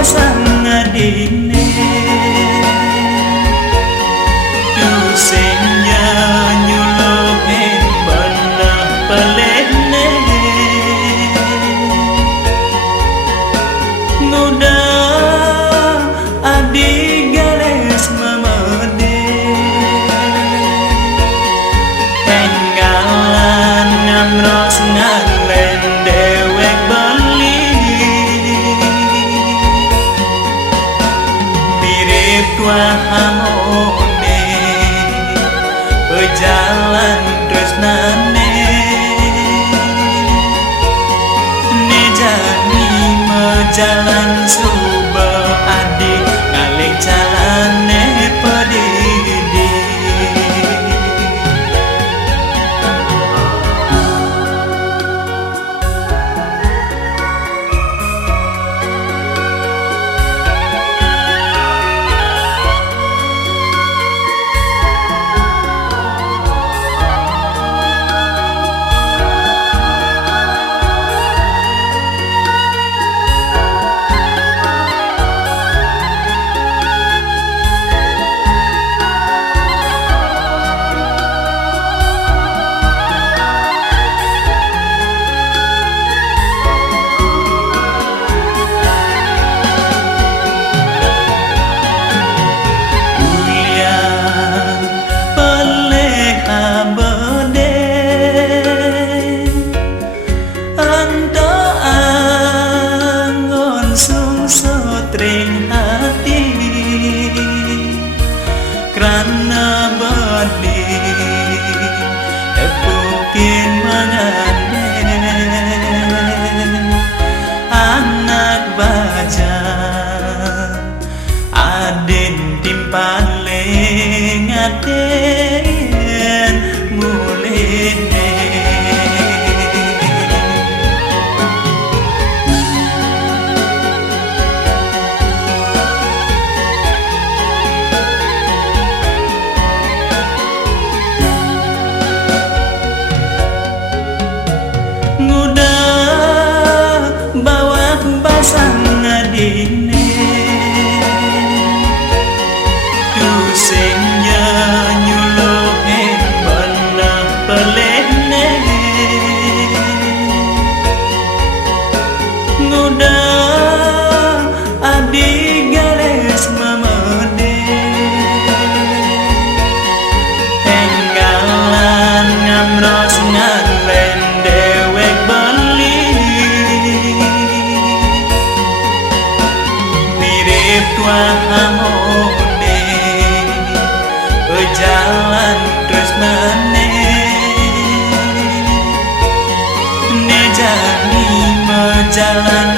pasang ngadine dusenya nyulohin belah pelene nguda adi gares mamade tenggalan ngamros ngalen dewek beli mirip tua hamone berjalan terus nane nejani mejalan suba adik ngalik jalane pedidi hati karena badi epukin menganen anak baja aden timpaling aden mulene pasang ngadine dusenya nyulohin belah pelene nguda adi gares mamade tenggalan ngamros ngalen dewek beli tua hamone berjalan terus nane nejani mejalan